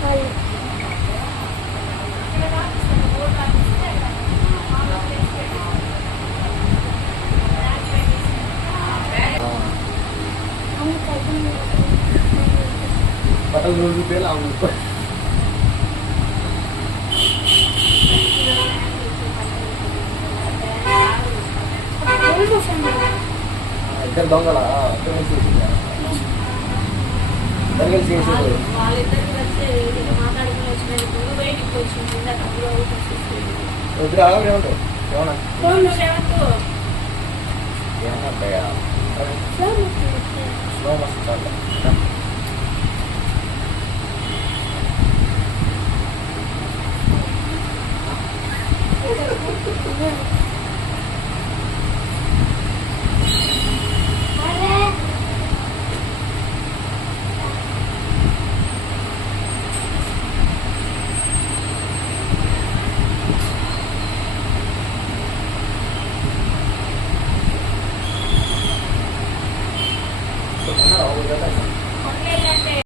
đấy Bắt ông luôn như thế là ông ఇక్కడ దొంగల దొంగలు చేసి దొంగలు చేసి వద్దురా రేవంత్ ఏమన్నా ఏమన్నా ఉంటాయా స్లో మస్తు చాలా Thank you. చెప్తున్నారు